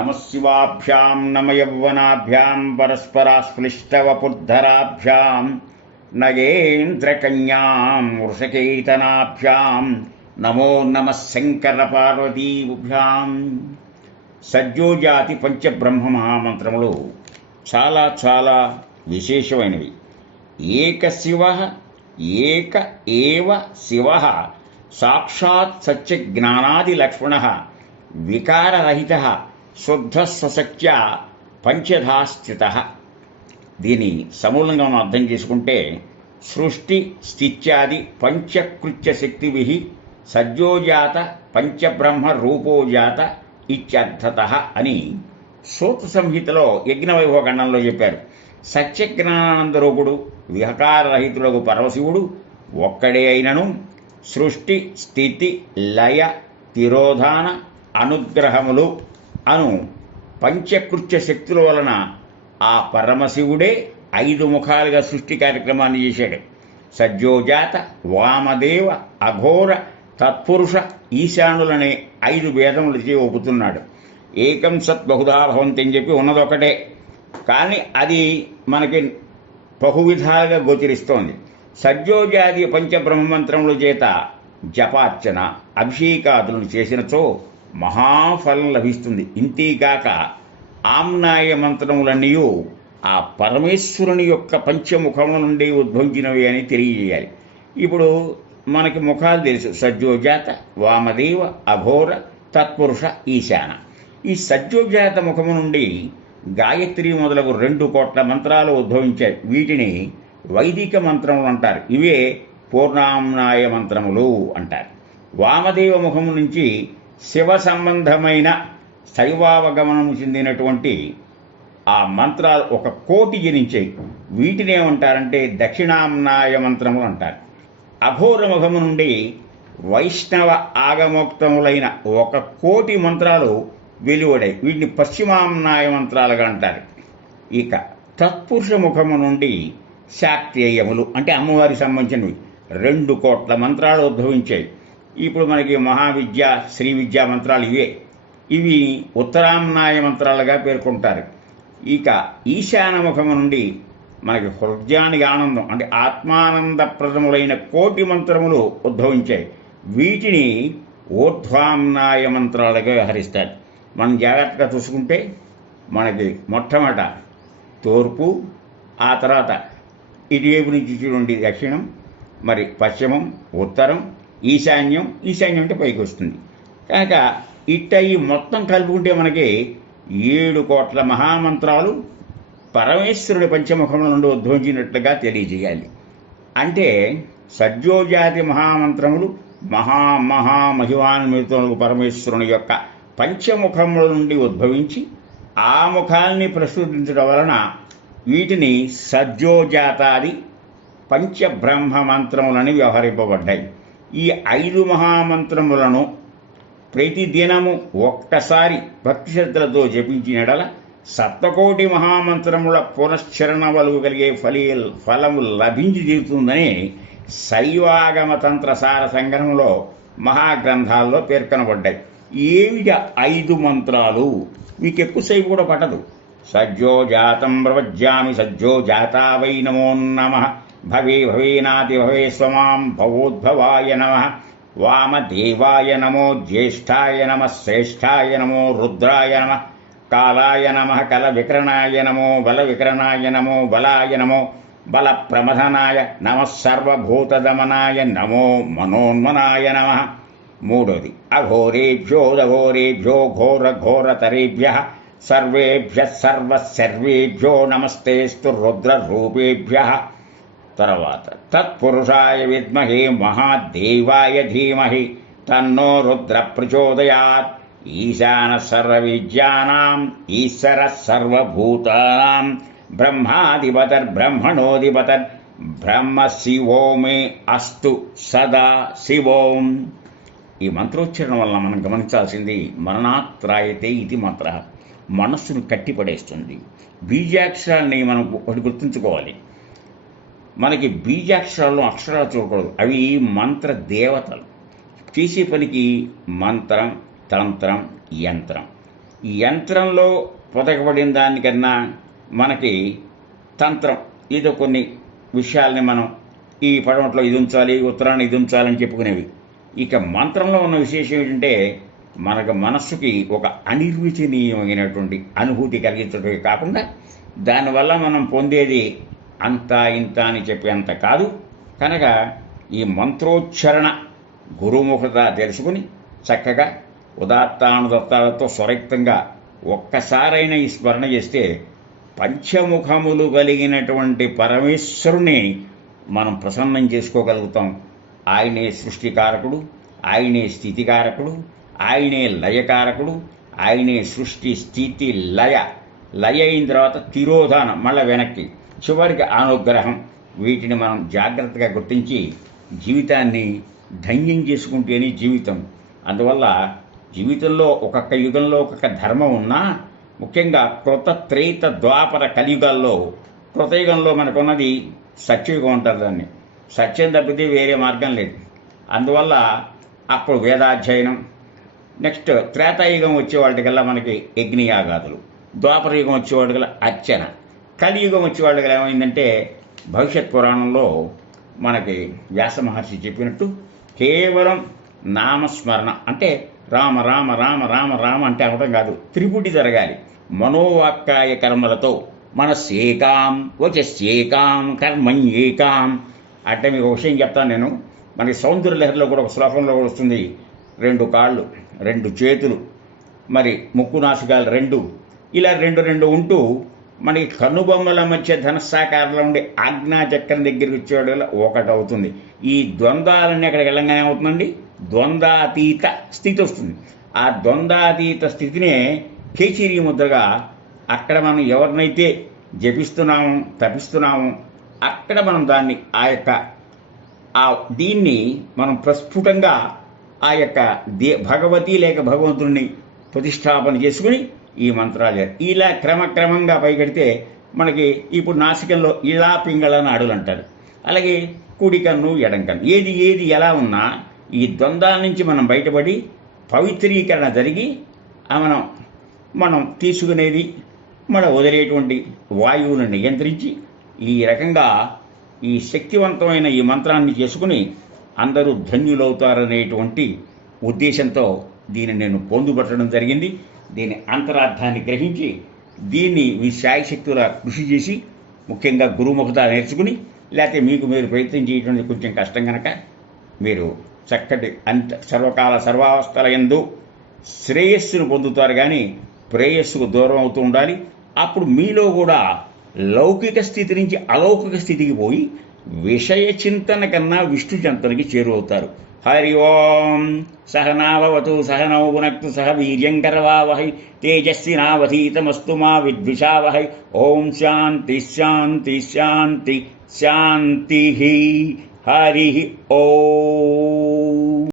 నమశివాభ్యాం నమయవ్వనాభ్యాం పరస్పరాస్పృష్టవపుద్ధరాభ్యాం నగేంద్రకన్యాం వృషకేతనాభ్యాం నమో నమ శంకర పార్వతీభ్యాం సజ్జోజాతి పంచబ్రహ్మ మహామంత్రములు చాలా చాలా విశేషమైనవి. ఏక శివ ఏక ఏవ శివ సాక్షాత్ సత్య జ్ఞానాది లక్ష్మణ వికారరహిత శుద్ధ స్వసత్య పంచధా స్థిత దీని సమూలంగా మనం అర్థం చేసుకుంటే సృష్టి స్థిత్యాది పంచకృత్య శక్తిభి సజ్జోజాత పంచబ్రహ్మ రూపోజాత ఇత్యర్థత అని సూత్ర సంహితలో యజ్ఞవైభవ చెప్పారు. సత్యజ్ఞానానంద రూపుడు విహకారరహితులకు పరమశివుడు ఒక్కడే అయినను సృష్టి స్థితి లయ తిరోధాన అనుగ్రహములు అను పంచకృత్య శక్తుల వలన ఆ పరమశివుడే ఐదు ముఖాలుగా సృష్టి కార్యక్రమాన్ని చేశాడు. సజ్జోజాత వామదేవ అఘోర తత్పురుష ఈశానులనే ఐదు భేదములు ఒప్పుతున్నాడు. ఏకం సత్ బహుధా భవంతి అని చెప్పి ఉన్నదొకటే కానీ అది మనకి బహువిధాలుగా గోచరిస్తోంది. సజ్జోజాది పంచబ్రహ్మమంత్రముల చేత జపార్చన అభిషేకాదులను చేసినచో మహాఫలం లభిస్తుంది. ఇంతేగాక ఆమ్నాయ మంత్రములన్నీ ఆ పరమేశ్వరుని యొక్క పంచముఖముల నుండి ఉద్భవించినవి అని తెలియజేయాలి. ఇప్పుడు మనకి ముఖాలు తెలుసు. సజ్జోజాత వామదేవ అఘోర తత్పురుష ఈశాన. ఈ సజ్జోజాత ముఖము నుండి గాయత్రి మొదలగు రెండు కోట్ల మంత్రాలు ఉద్భవించాయి. వీటిని వైదిక మంత్రములు అంటారు. ఇవే పూర్ణామ్నాయ మంత్రములు అంటారు. వామదేవ ముఖము నుంచి శివ సంబంధమైన శైవావగమనము చెందినటువంటి ఆ మంత్రాలు ఒక కోటి జనించాయి వీటిని ఏమంటారంటే దక్షిణామ్నాయ మంత్రములు అంటారు. అఘోర ముఖము నుండి వైష్ణవ ఆగమోక్తములైన ఒక కోటి మంత్రాలు వెలువడాయి. వీటిని పశ్చిమామ్నాయ మంత్రాలుగా అంటారు. ఇక తత్పురుష ముఖము నుండి శాక్తేయములు అంటే అమ్మవారికి సంబంధించినవి. రెండు కోట్ల మంత్రాలు ఉద్భవించాయి. ఇప్పుడు మనకి మహావిద్య శ్రీ విద్యా మంత్రాలు ఇవే. ఇవి ఉత్తరామ్నాయ మంత్రాలుగా పేర్కొంటారు. ఇక ఈశానముఖము నుండి మనకి హృదయానికి ఆనందం అంటే ఆత్మానందప్రదములైన కోటి మంత్రములు ఉద్భవించాయి. వీటిని ఊర్ధ్వామ్నాయ మంత్రాలుగా వ్యవహరిస్తారు. మనం జాగ్రత్తగా చూసుకుంటే మనకి మొట్టమొదట తూర్పు ఆ తర్వాత ఇటువైపు నుంచి చూడండి దక్షిణం మరి పశ్చిమం ఉత్తరం ఈశాన్యం ఈశాన్యం అంటే పైకి వస్తుంది. కనుక ఇట్ట ఈ మొత్తం కలుపుకుంటే మనకి ఏడు కోట్ల మహామంత్రాలు పరమేశ్వరుడి పంచముఖముల నుండి ఉద్భవించినట్లుగా తెలియజేయాలి. అంటే సజ్జోజాతి మహామంత్రములు మహా మహా పరమేశ్వరుని యొక్క పంచముఖముల నుండి ఉద్భవించి ఆ ముఖాల్ని ప్రస్తుతించడం వలన వీటిని సజ్జోజాతాది పంచబ్రహ్మ మంత్రములని వ్యవహరింపబడ్డాయి. ఈ ఐదు మహామంత్రములను ప్రతిదినము ఒక్కసారి భక్తి శ్రద్ధలతో జపించినడల సప్తకోటి మహామంత్రముల పునశ్చరణ వలుగు కలిగే ఫలి ఫలము లభించి తీరుతుందని శైవాగమ తంత్ర సార సంగ్రహంలో మహాగ్రంథాల్లో పేర్కొనబడ్డాయి. ఏమిటి ఐదు మంత్రాలు మీకు ఎక్కువసేపు కూడా పట్టదు. సజ్జో జాతం ప్రవజ్యామి సజ్జో జాతా వై నమో నమ. భవే భవీనాతి భవే స్వమాం భవోద్భవాయ నమ. వామదేవాయ నమో జ్యేష్ఠాయ నమ శ్రేష్ఠాయ నమో రుద్రాయ నమ కాలాయ నమ కల వికరణాయ నమో బల వికరణాయ నమో బలాయ నమో బల ప్రమథనాయ నమ సర్వభూతదమనాయ నమో మనోన్మనాయ నమ. మూడోది అఘోరేభ్యోదఘోరేభ్యో ఘోర ఘోరతరేభ్య. సర్వేభ్య సర్వ సర్వేభ్యో నమస్తేస్తు రుద్రరూపేభ్య. తర్వాత తత్పురుషాయ విద్మహే మహాదేవాయ ధీమహి తన్నో రుద్ర ప్రచోదయాత్ ఈశాన సర్వవిద్యానాం ఈశ్వర సర్వభూతానాం. బ్రహ్మాధిపతర్ బ్రహ్మణోధిపతర్ బ్రహ్మ శివో మే అస్తు సదా శివోం. ఈ మంత్రోచ్చరణ వల్ల మనం గమనించాల్సింది మరణాత్రాయతే ఇది మంత్ర మనస్సును కట్టిపడేస్తుంది. బీజాక్షరాన్ని మనం ఒకటి గుర్తుంచుకోవాలి. మనకి బీజాక్షరాలు అక్షరాలు చూడకూడదు. అవి మంత్ర దేవతలు. చేసే పనికి మంత్రం తంత్రం యంత్రం. ఈ యంత్రంలో పొదగబడిన దానికన్నా మనకి తంత్రం ఏదో కొన్ని విషయాల్ని మనం ఈ పడమట్లో ఇది ఉంచాలి ఉత్తరాన్ని ఇది ఉంచాలని చెప్పుకునేవి. ఇక మంత్రంలో ఉన్న విశేషం ఏంటంటే మనకు మనస్సుకి ఒక అనిర్వచనీయమైనటువంటి అనుభూతి కలిగించడమే కాకుండా దానివల్ల మనం పొందేది అంతా ఇంత అని చెప్పేంత కాదు. కనుక ఈ మంత్రోచ్చరణ గురుముఖత తెలుసుకుని చక్కగా ఉదాత్తానుదత్తాలతో స్వరక్తంగా ఒక్కసారైనా ఈ స్మరణ చేస్తే పంచముఖములు కలిగినటువంటి పరమేశ్వరుని మనం ప్రసన్నం చేసుకోగలుగుతాం. ఆయనే సృష్టికారకుడు ఆయనే స్థితికారకుడు ఆయనే లయకారకుడు ఆయనే సృష్టి స్థితి లయ. లయ అయిన తర్వాత తిరోధానం మళ్ళీ వెనక్కి. చివరికి అనుగ్రహం వీటిని మనం జాగ్రత్తగా గుర్తించి జీవితాన్ని ధన్యం చేసుకుంటేనే జీవితం. అందువల్ల జీవితంలో ఒక్కొక్క యుగంలో ఒక్కొక్క ధర్మం ఉన్నా ముఖ్యంగా కృత త్రేత ద్వాపర కలియుగాల్లో కృతయుగంలో మనకున్నది సత్యయుగం అంటారు దాన్ని. సత్యం తప్పితే వేరే మార్గం లేదు. అందువల్ల అప్పుడు వేదాధ్యయనం నెక్స్ట్ త్రేతాయుగం వచ్చేవాటికల్లా మనకి యజ్ఞయాగాదులు ద్వాపర యుగం వచ్చేవాటికల్లా అర్చన. కలియుగం వచ్చేవాటికల్లా ఏమైందంటే భవిష్యత్ పురాణంలో మనకి వ్యాస మహర్షి చెప్పినట్టు కేవలం నామస్మరణ అంటే రామ రామ రామ రామ రామ అంటే అవడం కాదు త్రిపుటి జరగాలి. మనోవాక్కాయ కర్మలతో మనస్సేకాం వచస్యేకాం కర్మణ్యేకాం అంటే మీకు ఒక విషయం చెప్తాను నేను. మనకి సౌందర్య లహరిలో కూడా ఒక శ్లోకంలో కూడా వస్తుంది రెండు కాళ్ళు రెండు చేతులు మరి ముక్కు నాసికాలు రెండు ఇలా రెండు రెండు ఉంటూ మనకి కనుబొమ్మల మధ్య ధనస్సాకారంలో ఉండే ఆజ్ఞా చక్రం దగ్గరికి వచ్చేవాడు ఒకటి అవుతుంది ఈ ద్వంద్వాలన్నీ అక్కడికి వెళ్ళంగానే అవుతుందండి ద్వంద్వాతీత స్థితి వస్తుంది. ఆ ద్వంద్వాతీత స్థితినే కేచిరి ముద్రగా అక్కడ మనం ఎవరినైతే జపిస్తున్నాము తపిస్తున్నాము అక్కడ మనం దాన్ని ఆ యొక్క ఆ దీన్ని మనం ప్రస్ఫుటంగా ఆ యొక్క దే భగవతి లేక భగవంతుడిని ప్రతిష్టాపన చేసుకుని ఈ మంత్రాలు ఇలా క్రమక్రమంగా పైకెడితే మనకి ఇప్పుడు నాసికంలో ఇలా పింగళ నాడులు అంటారు. అలాగే కుడి కన్ను ఎడం కన్ను ఏది ఏది ఎలా ఉన్నా ఈ ద్వంద్వాల నుంచి మనం బయటపడి పవిత్రీకరణ జరిగి మనం మనం తీసుకునేది మన వదిలేటువంటి వాయువును నియంత్రించి ఈ రకంగా ఈ శక్తివంతమైన ఈ మంత్రాన్ని చేసుకుని అందరూ ధన్యులవుతారనేటువంటి ఉద్దేశంతో దీన్ని నేను పొందుపట్టడం జరిగింది. దీని అంతరార్థాన్ని గ్రహించి దీన్ని మీ శాయశక్తుల కృషి చేసి ముఖ్యంగా గురుముఖత నేర్చుకుని లేకపోతే మీకు మీరు ప్రయత్నం చేయడం కొంచెం కష్టం కనుక మీరు చక్కటి అంత సర్వకాల సర్వావస్థల ఎందు శ్రేయస్సును పొందుతారు కానీ ప్రేయస్సుకు దూరం అవుతూ ఉండాలి. అప్పుడు మీలో కూడా లౌకిక స్థితి నుంచి అలౌకిక స్థితికి పోయి విషయ చింతన కన్నా విష్ణు చింతనకి చేరువవుతారు. हरि ओं सह नौ पुनक्तु सह वीर्यङ्करवावहै तेजस्विनावधीतमस्तु मा विद्विषावहै। ॐ शान्ति शान्ति शान्ति, शान्तिः। हरिः ओ।